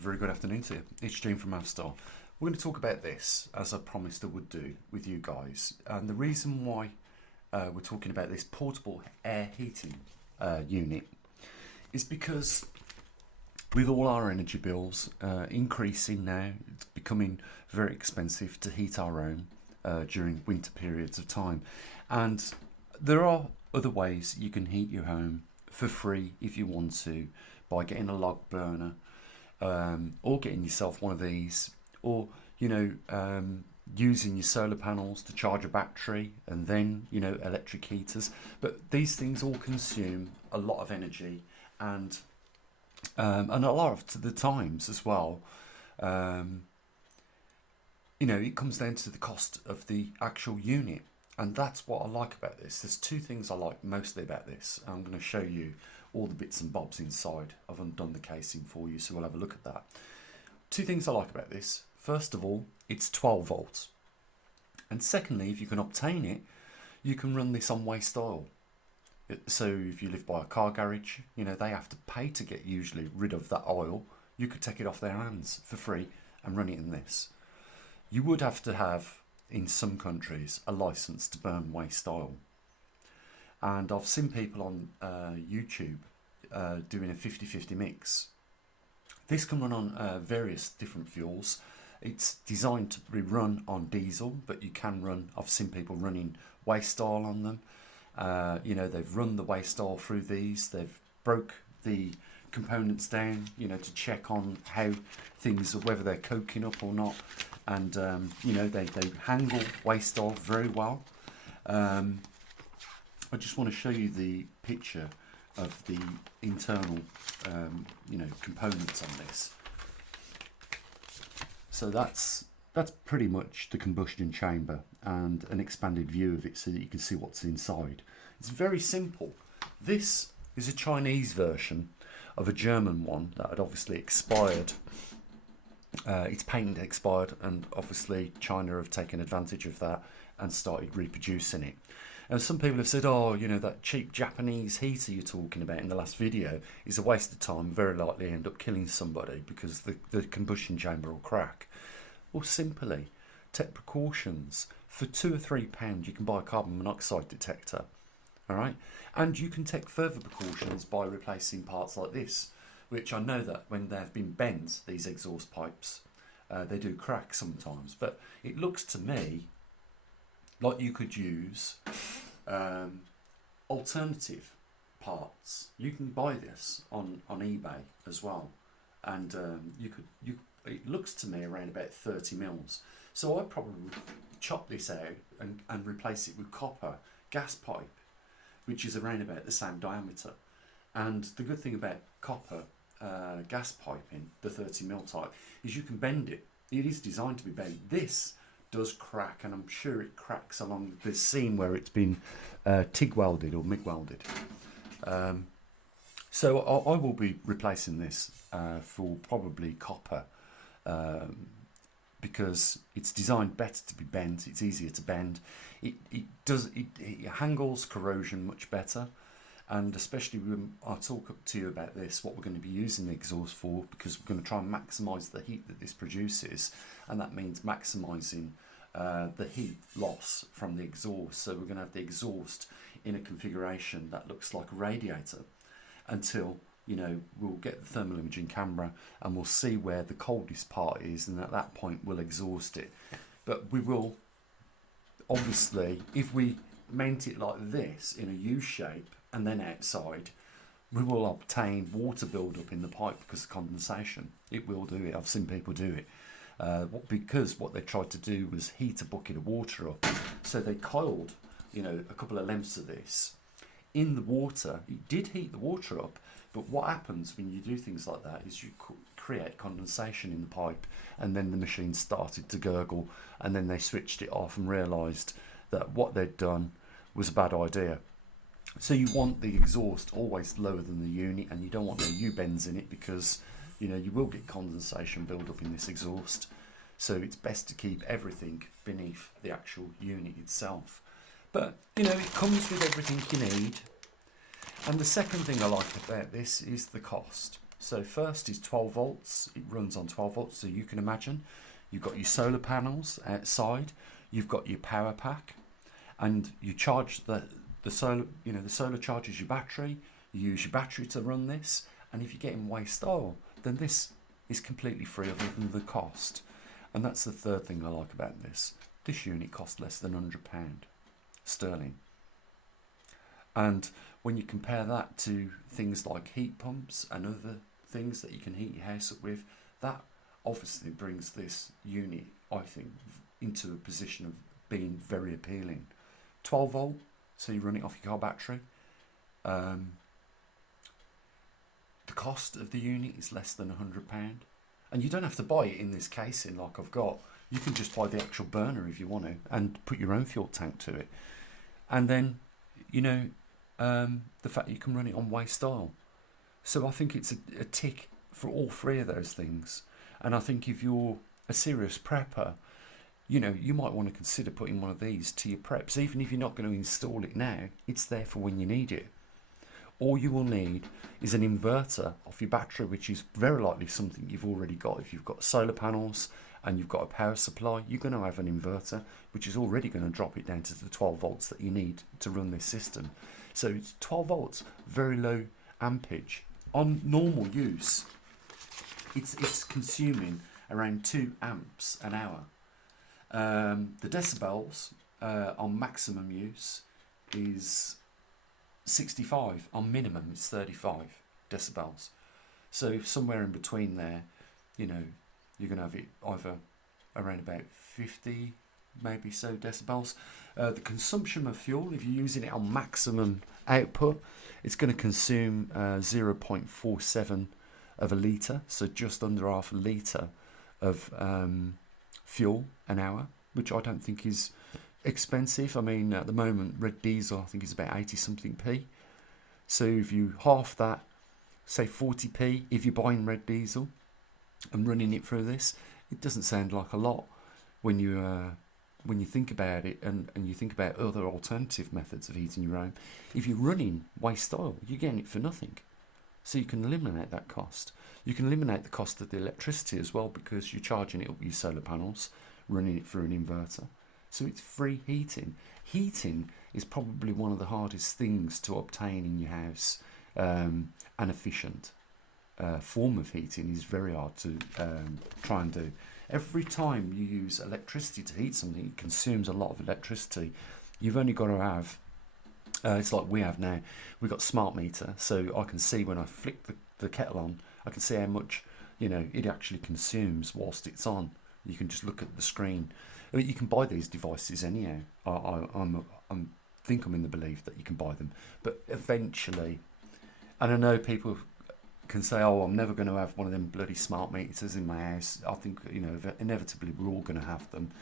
Very good afternoon to you. It's Gene from maverickstar. We're going to talk about this, as I promised I would do, with you guys. And the reason why we're talking about this portable air heating unit is because with all our energy bills increasing now, it's becoming very expensive to heat our home during winter periods of time. And there are other ways you can heat your home for free if you want to, by getting a log burner, or getting yourself one of these, or using your solar panels to charge a battery, and then electric heaters. But these things all consume a lot of energy, and a lot of the times as well. It comes down to the cost of the actual unit. And that's what I like about this. There's two things I like mostly about this. I'm going to show you all the bits and bobs inside. I've undone the casing for you, so we'll have a look at that. Two things I like about this. First of all, it's 12 volts. And secondly, if you can obtain it, you can run this on waste oil. So if you live by a car garage, they have to pay to get usually rid of that oil. You could take it off their hands for free and run it in this. You would have to have, in some countries, a license to burn waste oil. And I've seen people on YouTube doing a 50-50 mix. This can run on various different fuels. It's designed to be run on diesel, but you can run, I've seen people running waste oil on them. They've run the waste oil through these. They've broke the components down, to check on how things, whether they're coking up or not. And they handle waste oil very well. I just want to show you the picture of the internal components on this. So that's pretty much the combustion chamber and an expanded view of it so that you can see what's inside. It's very simple. This is a Chinese version of a German one that had obviously expired. Its patent expired, and obviously China have taken advantage of that and started reproducing it. And some people have said, oh, that cheap Japanese heater you're talking about in the last video is a waste of time, very likely end up killing somebody because the combustion chamber will crack. Well, simply take precautions. For £2 or £3 you can buy a carbon monoxide detector, all right? And you can take further precautions by replacing parts like this, which I know that when they've been bent, these exhaust pipes, they do crack sometimes. But it looks to me like you could use alternative parts. You can buy this on eBay as well, and it looks to me around about 30 mils. So I probably would chop this out and replace it with copper gas pipe, which is around about the same diameter. And the good thing about copper gas piping, the 30 mil type, is you can bend it. It is designed to be bent. This does crack, and I'm sure it cracks along the seam where it's been TIG welded or MIG welded. So I will be replacing this for probably copper, because it's designed better to be bent. It's easier to bend. It handles corrosion much better. And especially when I talk to you about this, what we're going to be using the exhaust for, because we're going to try and maximise the heat that this produces, and that means maximising the heat loss from the exhaust. So we're going to have the exhaust in a configuration that looks like a radiator until we'll get the thermal imaging camera and we'll see where the coldest part is, and at that point we'll exhaust it. But we will obviously, if we mount it like this in a U shape and then outside, we will obtain water build-up in the pipe because of condensation. It will do it. I've seen people do it. Because what they tried to do was heat a bucket of water up. So they coiled, a couple of lengths of this in the water. It did heat the water up, but what happens when you do things like that is you create condensation in the pipe, and then the machine started to gurgle, and then they switched it off and realised that what they'd done was a bad idea. So you want the exhaust always lower than the unit, and you don't want no U-bends in it because you will get condensation build up in this exhaust. So it's best to keep everything beneath the actual unit itself. But it comes with everything you need. And the second thing I like about this is the cost. So first is 12 volts. It runs on 12 volts. So you can imagine you've got your solar panels outside, you've got your power pack, and you charge the solar. You know, the solar charges your battery. You use your battery to run this, and if you get in waste oil, then this is completely free other than the cost. And that's the third thing I like about this. This unit costs less than £100 sterling. And when you compare that to things like heat pumps and other things that you can heat your house up with, that obviously brings this unit, I think, into a position of being very appealing. 12 volt, so you run it off your car battery. The cost of the unit is less than £100, and you don't have to buy it in this casing like I've got. You can just buy the actual burner if you want to, and put your own fuel tank to it. And then, you know, the fact you can run it on waste oil. So I think it's a tick for all three of those things. And I think if you're a serious prepper, you know, you might want to consider putting one of these to your preps. Even if you're not going to install it now, it's there for when you need it. All you will need is an inverter off your battery, which is very likely something you've already got. If you've got solar panels and you've got a power supply, you're going to have an inverter, which is already going to drop it down to the 12 volts that you need to run this system. So it's 12 volts, very low ampage. On normal use, it's consuming around 2 amps an hour. The decibels on maximum use is 65. On minimum, it's 35 decibels. So somewhere in between there, you know, you're going to have it either around about 50, maybe so decibels. The consumption of fuel, if you're using it on maximum output, it's going to consume 0.47 of a litre, so just under half a litre of fuel an hour, which I don't think is expensive. I mean, at the moment, red diesel I think is about 80 something p. So if you half that, say 40p, if you're buying red diesel and running it through this, it doesn't sound like a lot when you think about it, and you think about other alternative methods of heating your home. If you're running waste oil, you're getting it for nothing. So you can eliminate that cost. You can eliminate the cost of the electricity as well, because you're charging it up with your solar panels, running it through an inverter. So it's free heating. Heating is probably one of the hardest things to obtain in your house. An efficient form of heating is very hard to try and do. Every time you use electricity to heat something, it consumes a lot of electricity. You've only got to have, it's like we have now, we've got smart meter, so I can see when I flick the kettle on, I can see how much, you know, it actually consumes whilst it's on. You can just look at the screen. I mean, you can buy these devices anyhow. I think I'm in the belief that you can buy them, but eventually, and I know people can say, oh, I'm never going to have one of them bloody smart meters in my house. I think, you know, inevitably we're all going to have them.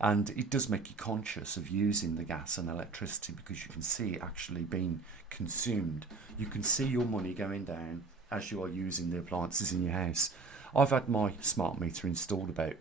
And it does make you conscious of using the gas and electricity, because you can see it actually being consumed. You can see your money going down as you are using the appliances in your house. I've had my smart meter installed about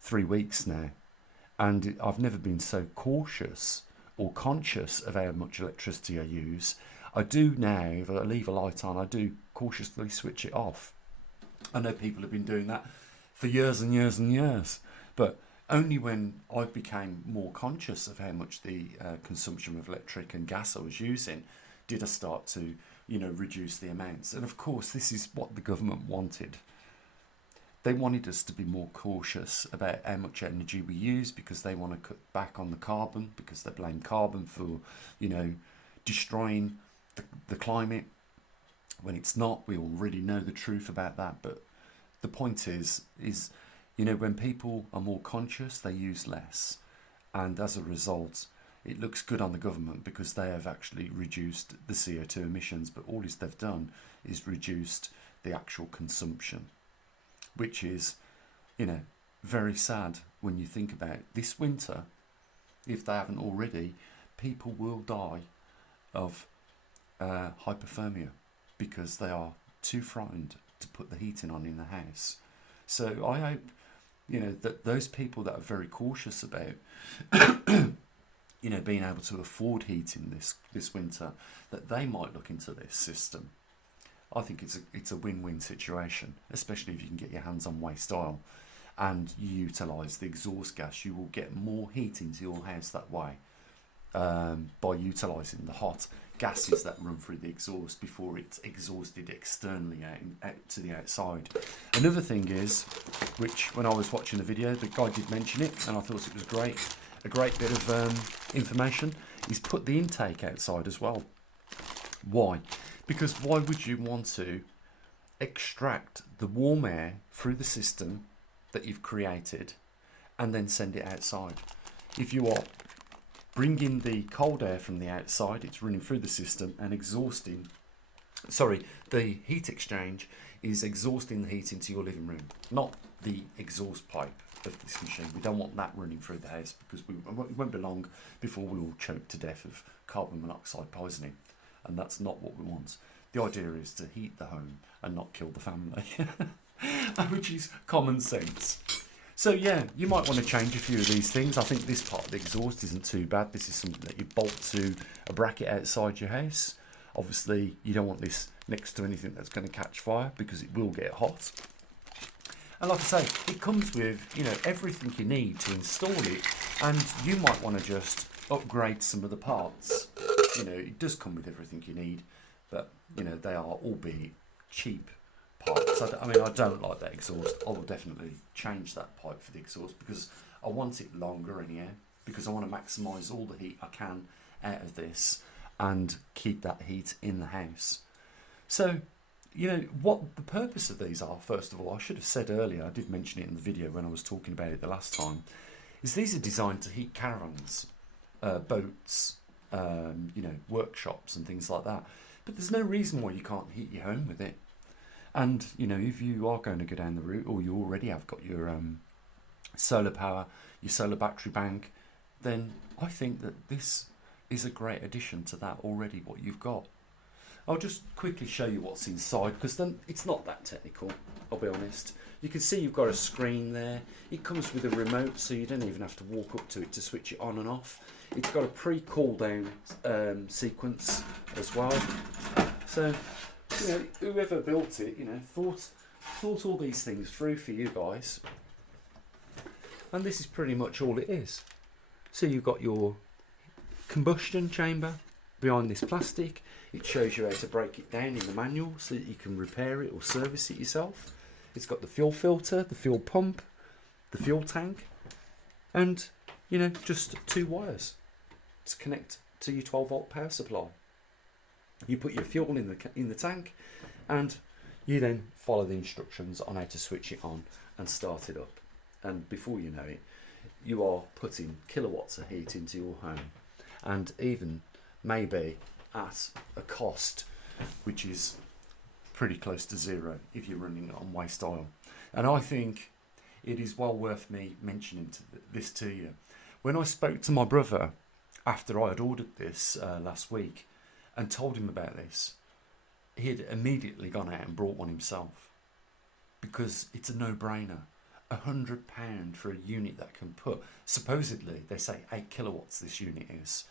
3 weeks now, and I've never been so cautious or conscious of how much electricity I use. I do now, if I leave a light on, I do cautiously switch it off. I know people have been doing that for years and years and years, but only when I became more conscious of how much the consumption of electric and gas I was using did I start to, you know, reduce the amounts. And of course, this is what the government wanted. They wanted us to be more cautious about how much energy we use, because they want to cut back on the carbon, because they blame carbon for, you know, destroying the climate, when it's not. We already know the truth about that. But the point is, you know, when people are more conscious, they use less, and as a result, it looks good on the government, because they have actually reduced the CO2 emissions. But all they've done is reduced the actual consumption, which is, you know, very sad when you think about this winter. If they haven't already, people will die of hypothermia, because they are too frightened to put the heating on in the house. So I hope, you know, that those people that are very cautious about you know, being able to afford heating this winter, that they might look into this system. I think it's a win-win situation, especially if you can get your hands on waste oil and you utilise the exhaust gas. You will get more heat into your house that way, by utilising the hot gases that run through the exhaust before it's exhausted externally out to the outside. Another thing is, which when I was watching the video, the guy did mention it, and I thought it was great, a great bit of information, is put the intake outside as well. Why? Because why would you want to extract the warm air through the system that you've created and then send it outside? If you are bringing the cold air from the outside, it's running through the system and exhausting, sorry, the heat exchange is exhausting the heat into your living room, not the exhaust pipe of this machine. We don't want that running through the house, because it won't be long before we all choke to death of carbon monoxide poisoning, and that's not what we want. The idea is to heat the home and not kill the family, which is common sense. So yeah, you might want to change a few of these things. I think this part of the exhaust isn't too bad. This is something that you bolt to a bracket outside your house. Obviously, you don't want this next to anything that's going to catch fire, because it will get hot. And like I say, it comes with, you know, everything you need to install it, and you might want to just upgrade some of the parts. You know, it does come with everything you need, but you know, they are albeit cheap parts. I mean, I don't like that exhaust. I will definitely change that pipe for the exhaust, because I want it longer anyhow, because I want to maximise all the heat I can out of this and keep that heat in the house. So, you know, what the purpose of these are, first of all, I should have said earlier, I did mention it in the video when I was talking about it the last time, is these are designed to heat caravans, boats, you know, workshops and things like that. But there's no reason why you can't heat your home with it. And, you know, if you are going to go down the route, or you already have got your solar power, your solar battery bank, then I think that this is a great addition to that already, what you've got. I'll just quickly show you what's inside, because then it's not that technical, I'll be honest. You can see you've got a screen there. It comes with a remote, so you don't even have to walk up to it to switch it on and off. It's got a pre-cool down sequence as well. So, you know, whoever built it, you know, thought all these things through for you guys. And this is pretty much all it is. So you've got your combustion chamber behind this plastic. It shows you how to break it down in the manual so that you can repair it or service it yourself. It's got the fuel filter, the fuel pump, the fuel tank, and, you know, just 2 wires to connect to your 12-volt power supply. You put your fuel in the tank, and you then follow the instructions on how to switch it on and start it up. And before you know it, you are putting kilowatts of heat into your home, and even maybe at a cost which is pretty close to zero if you're running it on waste oil. And I think it is well worth me mentioning this to you. When I spoke to my brother after I had ordered this last week and told him about this, he had immediately gone out and brought one himself, because it's a no-brainer. £100 for a unit that can put, supposedly they say 8 kilowatts this unit is,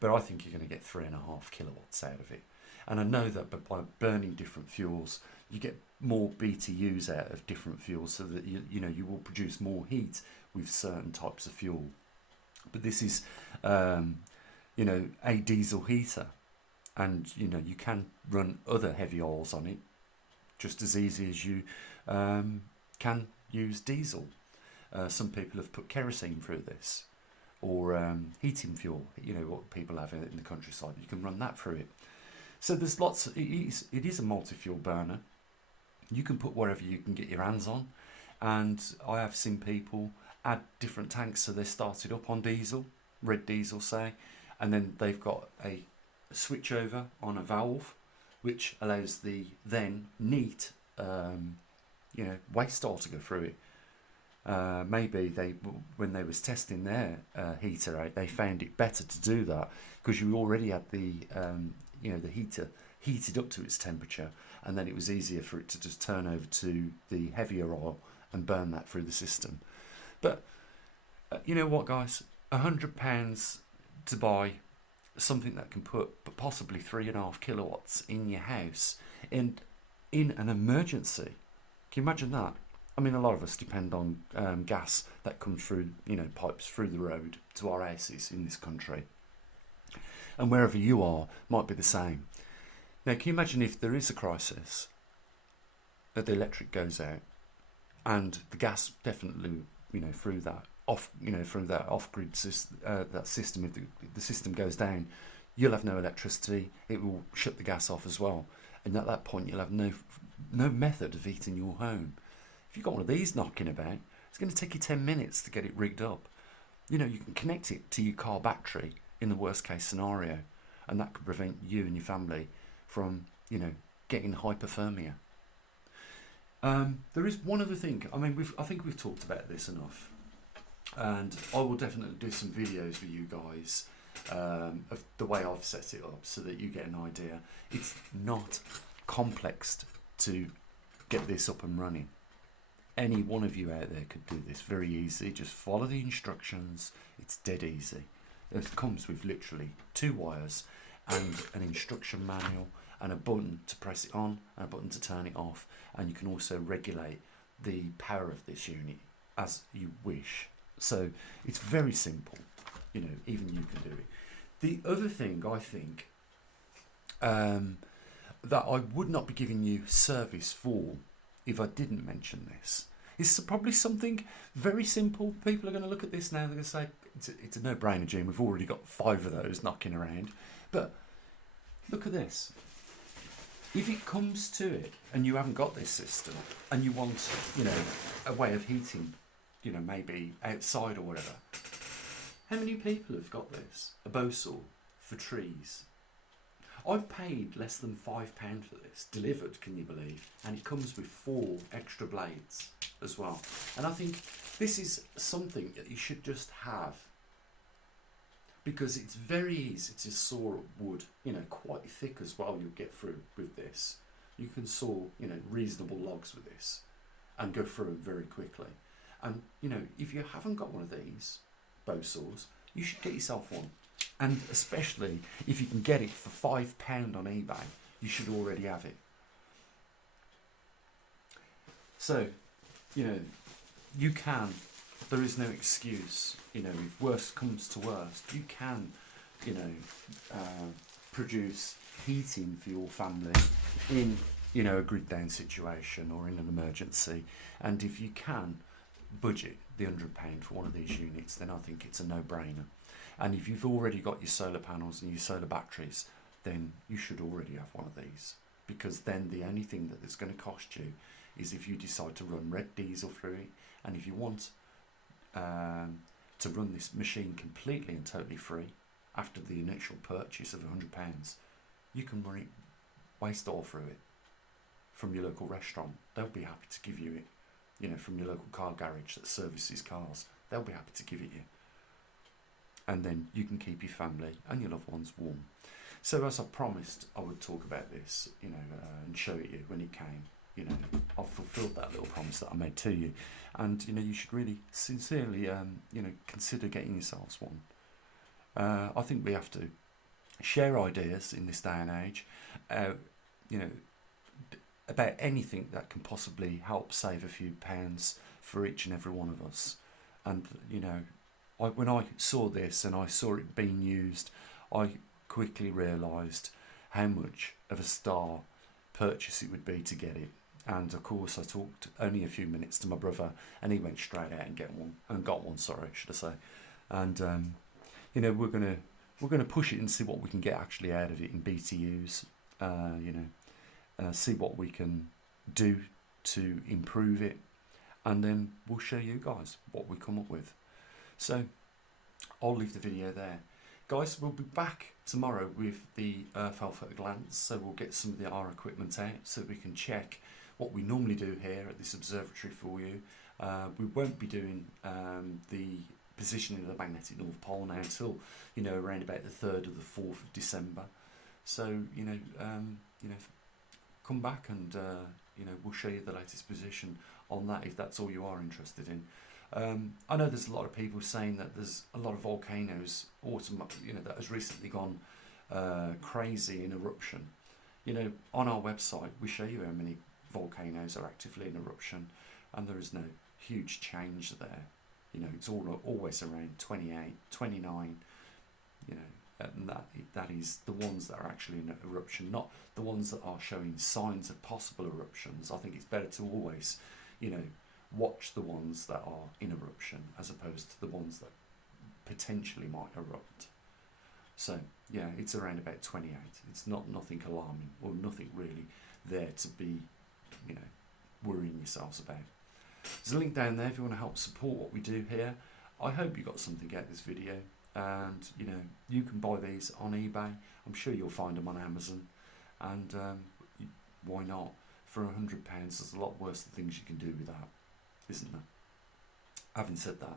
but I think you're going to get 3.5 kilowatts out of it. And I know that by burning different fuels, you get more BTUs out of different fuels, so that you know, you will produce more heat with certain types of fuel. But this is you know, a diesel heater, and you know, you can run other heavy oils on it just as easy as you can use diesel. Some people have put kerosene through this, or heating fuel, you know, what people have in the countryside. You can run that through it. So there's lots. It is a multi-fuel burner. You can put whatever you can get your hands on, and I have seen people add different tanks, so they started up on diesel, red diesel say, and then they've got a switch over on a valve which allows the then neat you know, waste oil to go through it. Maybe they, when they was testing their heater out, they found it better to do that, because you already had the you know, the heater heated up to its temperature, and then it was easier for it to just turn over to the heavier oil and burn that through the system. But you know what, guys, £100 to buy something that can put possibly 3.5 kilowatts in your house, and in an emergency. Can you imagine that? I mean, a lot of us depend on gas that comes through, pipes through the road to our houses in this country. And wherever you are might be the same. Now, can you imagine if there is a crisis, that the electric goes out, and the gas definitely, through that off-grid that system, if the system goes down, you'll have no electricity. It will shut the gas off as well, and at that point, you'll have no method of heating your home. If you've got one of these knocking about, it's going to take you 10 minutes to get it rigged up. You can connect it to your car battery in the worst case scenario, and that could prevent you and your family from, getting hypothermia. There is one other thing. I mean, I think we've talked about this enough, and I will definitely do some videos with you guys of the way I've set it up so that you get an idea. It's not complex to get this up and running. Any one of you out there could do this very easy. Just follow the instructions. It's dead easy. It comes with literally 2 wires and an instruction manual and a button to press it on and a button to turn it off, and you can also regulate the power of this unit as you wish. So it's very simple, even you can do it. The other thing I think that I would not be giving you service for if I didn't mention this is probably something very simple. People are going to look at this now, they're going to say it's a no-brainer, Jim, we've already got 5 of those knocking around. But look at this. If it comes to it and you haven't got this system and you want, a way of heating, maybe outside or whatever, how many people have got this? A bow saw for trees. I've paid less than £5 for this, delivered, can you believe? And it comes with 4 extra blades as well. And I think this is something that you should just have, because it's very easy to saw wood, quite thick as well. You'll get through with this. You can saw, reasonable logs with this and go through it very quickly. And, if you haven't got one of these bow saws, you should get yourself one. And especially if you can get it for £5 on eBay, you should already have it. So, you can, there is no excuse, if worst comes to worst, you can, produce heating for your family in, a grid down situation or in an emergency. And if you can budget the £100 for one of these units, then I think it's a no-brainer. And if you've already got your solar panels and your solar batteries, then you should already have one of these, because then the only thing that it's going to cost you is if you decide to run red diesel through it. And if you want to run this machine completely and totally free after the initial purchase of £100, you can run it waste oil through it from your local restaurant. They'll be happy to give you it, from your local car garage that services cars. They'll be happy to give it you. And then you can keep your family and your loved ones warm. So as I promised, I would talk about this, and show it you when it came. I've fulfilled that little promise that I made to you. And, you should really sincerely, consider getting yourselves one. I think we have to share ideas in this day and age, about anything that can possibly help save a few pounds for each and every one of us. And, when I saw this and I saw it being used, I quickly realised how much of a star purchase it would be to get it. And of course, I talked only a few minutes to my brother, and he went straight out and got one. Sorry, should I say? And we're gonna push it and see what we can get actually out of it in BTUs. See what we can do to improve it, and then we'll show you guys what we come up with. So I'll leave the video there. Guys, we'll be back tomorrow with the Earth Health at a glance, so we'll get some of our equipment out so we can check what we normally do here at this observatory for you. We won't be doing the positioning of the magnetic North Pole now until, around about the 3rd or the 4th of December. So, come back and, we'll show you the latest position on that if that's all you are interested in. I know there's a lot of people saying that there's a lot of volcanoes, that has recently gone crazy in eruption, You know, on our website, we show you how many volcanoes are actively in eruption, and there is no huge change there. You know, it's always around 28, 29, you know, and that is the ones that are actually in eruption, not the ones that are showing signs of possible eruptions. I think it's better to always, you know, watch the ones that are in eruption as opposed to the ones that potentially might erupt. So yeah, it's around about 28. It's nothing alarming or nothing really there to be, you know, worrying yourselves about. There's a link down there if you want to help support what we do here. I hope you got something out of this video, and you know, you can buy these on eBay. I'm sure you'll find them on Amazon, and why not? For £100, there's a lot worse things you can do with that, isn't there? Having said that,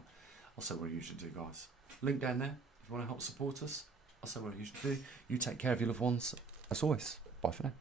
I'll say what I usually do, guys. Link down there if you want to help support us. I'll say what I usually do. You take care of your loved ones. As always, bye for now.